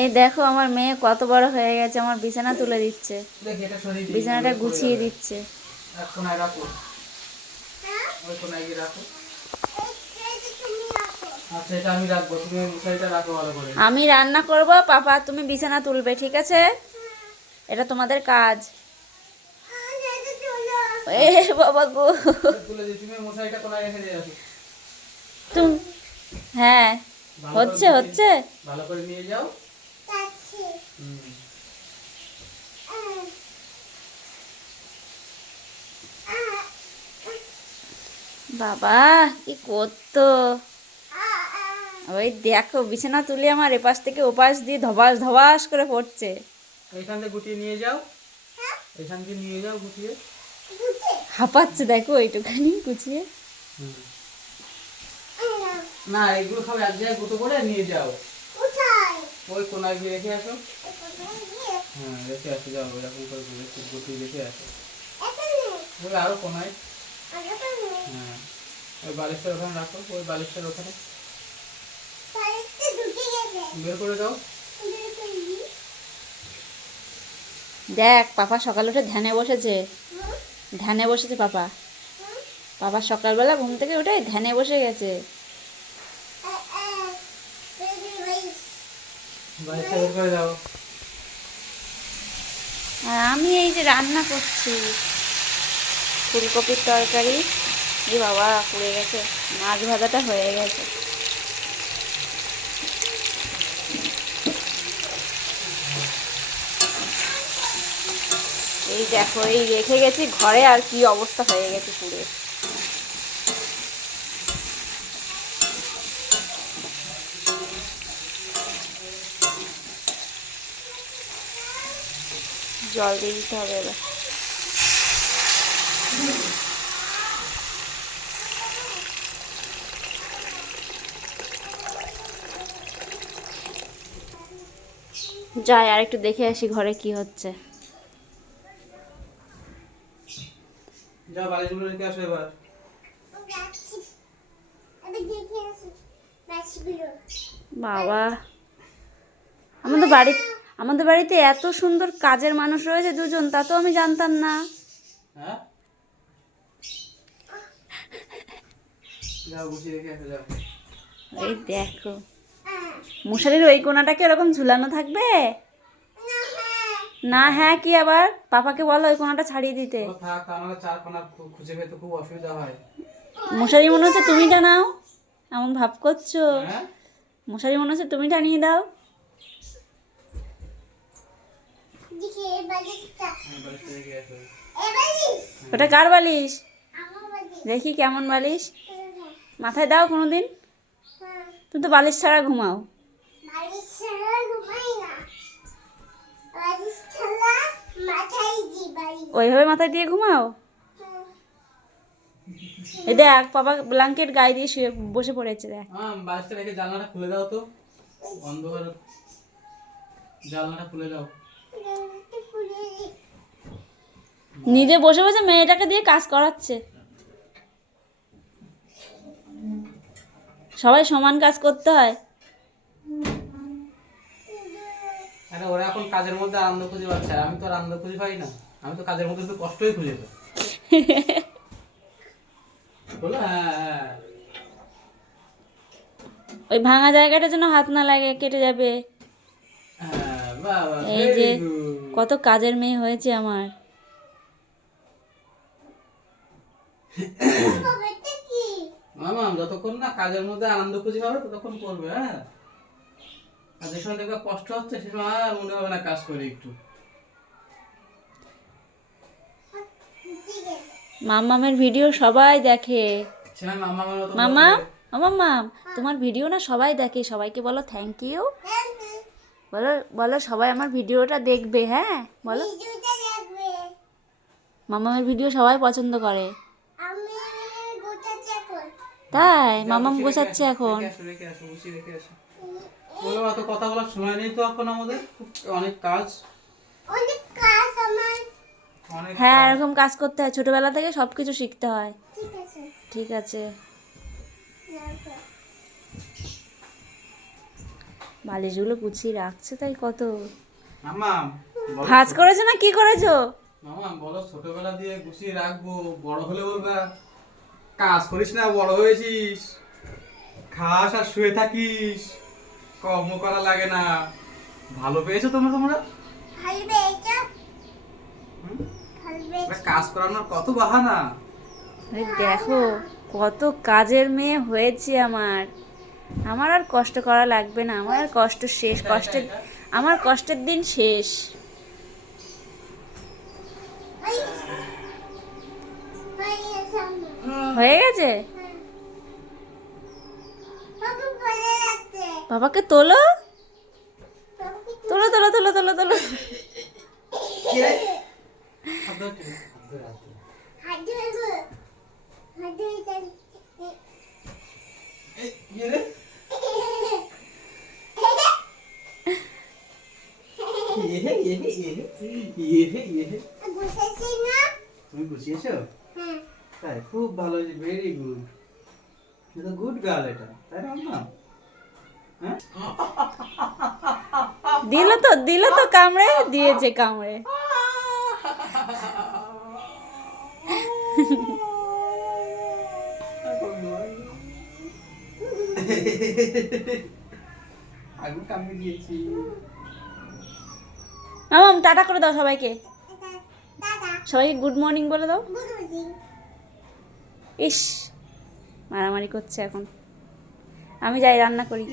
এই দেখো আমার মেয়ে কত বড় হয়ে গেছে, আমার বিছানা তুলে দিচ্ছে, বিছানাটা গুছিয়ে দিচ্ছে। আমি রান্না করব, পাপা তুমি বিছানা তুলবে, ঠিক আছে? এটা তোমাদের কাজ। এ বাবা গো, তুমি হ্যাঁ হচ্ছে হচ্ছে। ভালো করে নিয়ে যাও। বাবা কি করতো, ওই দেখো বিছানা তুলে আমার এপাশ থেকে ওপাশ দিয়ে ধবাস ধবাস করে পড়ছে। এইখান থেকে গুটিয়ে নিয়ে যাও, এইখান থেকে নিয়ে যাও গুটিয়ে। হাঁপাচ্ছে দেখো এইটুখানি গুছিয়ে। না এগুলো সব এক জায়গায় গুটো করে নিয়ে যাও। ওই কোনায় গিয়ে রেখে আসো। হ্যাঁ রেখে আসো, যাও এরকম করে গুটিয়ে রেখে আসো। ওই আরো কোনায়। হ্যাঁ ওই বালিশটার ওখানে রাখো, ওই বালিশটার ওখানে বের করে দাও। দেখ পাপা সকালে উঠে ধ্যানে বসেছে, ধ্যানে বসেছে পাপা। পাপা সকালবেলা ঘুম থেকে উঠে ধ্যানে বসে গেছে। বালিশটা বের করে দাও। আর আমি এই যে রান্না করছি ফুলকপির তরকারি। এই বাবা পুড়ে গেছে, মাছ ভাজাটা হয়ে গেছে। এই দেখো এই রেখে গেছি ঘরে, আর কি অবস্থা হয়ে গেছে পুড়ে। জল দিয়ে দিতে হবে এবার। যাই আর একটু দেখে আসি ঘরে কি হচ্ছে। যাও বালিশগুলো রেখে আসো এবার। বাবা আমাদের বাড়িতে এত সুন্দর কাজের মানুষ রয়েছে দুজন, তা তো আমি জানতাম না। হ্যাঁ যাও গুছিয়ে রেখে আসো, যাও। এই দেখো মশারির ওই কোণাটাকে ওরকম ঝুলানো থাকবে না? হ্যাঁ কি আবার? পাপাকে বলো ওই কোণাটা ছাড়িয়ে দিতে। ও থাক, আমাকে চার কোণা খুঁজে পেতে খুব অসুবিধা হয়। মশারি মনে হচ্ছে তুমি টানাও, এমন ভাব করছো। হ্যাঁ মশারি মনে হচ্ছে তুমি টানিয়ে দাও। বালিশটা রেখে আসো। ওটা কার বালিশ? দেখি কেমন বালিশ, মাথায় দাও কোনোদিন। তুমি তো বালিশ ছাড়া ঘুমাও। ওইভাবে মাথায় দিয়ে ঘুমাও? এই দেখ পাপা ব্ল্যাঙ্কেট গায়ে দিয়ে শুয়ে বসে পড়েছে, দেখ। হ্যাঁ বালিশটা রেখে জানলাটা খুলে দাও তো, অন্ধকার, জানলাটা খুলে দাও। নিজে বসে বসে মেয়েটাকে দিয়ে কাজ করাচ্ছে। সবাই সমান কাজ করতে হয়। আরে ওরা এখন কাজের মধ্যে আনন্দ খুঁজে পাচ্ছে, আর আমি তো আর আনন্দ খুঁজে পাই না। আমি তো কাজের মধ্যে তো কষ্টই খুঁজে পাই। বলো হ্যাঁ হ্যাঁ। ওই ভাঙা জায়গাটা যেন হাত না লাগে, কেটে যাবে। হ্যাঁ বাবা এই যে ভেরি গুড। কত কাজের মেয়ে হয়েছে আমার। মামা যতক্ষণ না কাজের মধ্যে আনন্দ খুঁজে পাবে ততক্ষণ করবে। হ্যাঁ আর যে সময় দেখবে কষ্ট হচ্ছে সে সময় আর মনে হবে না কাজ করি একটু। মাম্মামের ভিডিও সবাই দেখে। সে না মামা আমার মতো মাম্মা বলবে। ও মাম্মাম, তোমার ভিডিও না সবাই দেখে, সবাইকে বলো থ্যাংক ইউ। বলো বলো সবাই আমার ভিডিওটা দেখবে, হ্যাঁ বলো। মাম্মামের ভিডিও সবাই পছন্দ করে। তাই যাও, মাম্মাম গুছিয়ে রেখে গোছাচ্ছে আসো, এখন। রেখে আসো, গুছিয়ে রেখে আসো। বলো অত কথা বলার সময় নেই তো এখন আমাদের, খুব অনেক কাজ। অনেক হ্যাঁ কাজ। এরকম কাজ করতে হয়, ছোটবেলা থেকে সব কিছু শিখতে হয়। ঠিক আছে। বালিশগুলো গুছিয়ে রাখছে তাই কত। মামা বলো ভাঁজ করেছো না কি করেছো? মামা বলো ছোটবেলা দিয়ে গুছিয়ে রাখবো, বড় হলে বলবা কাজ করিস না, বড় হয়েছিস, খাস আর শুয়ে থাকিস, কর্ম করা লাগে না। ভালো পেয়েছো তোমরা? হুম? একটা কাজ করানোর কত বাহানা। আরে দেখো কত কাজের মেয়ে হয়েছে আমার। আমার আর কষ্ট করা লাগবে না, আমার আর কষ্ট শেষ, আমার কষ্টের দিন শেষ। হয়ে গেছে। বাবাকে তোলো তোলো তোলো তোলো তোলো তোলো। তুমি গুছিয়েছো? তাই খুব ভালো হয়েছে, ভেরি গুড। এটা গুড গার্ল, এটা তাই না? হ্যাঁ দিল তো কামড়ে দিয়েছে কামড়ে। আগুন কামড়ে দিয়েছি। মামাম টাটা করে দাও সবাইকে, সবাইকে গুড মর্নিং বলে দাও। ইস মারামারি করছে এখন, আমি যাই রান্না করি।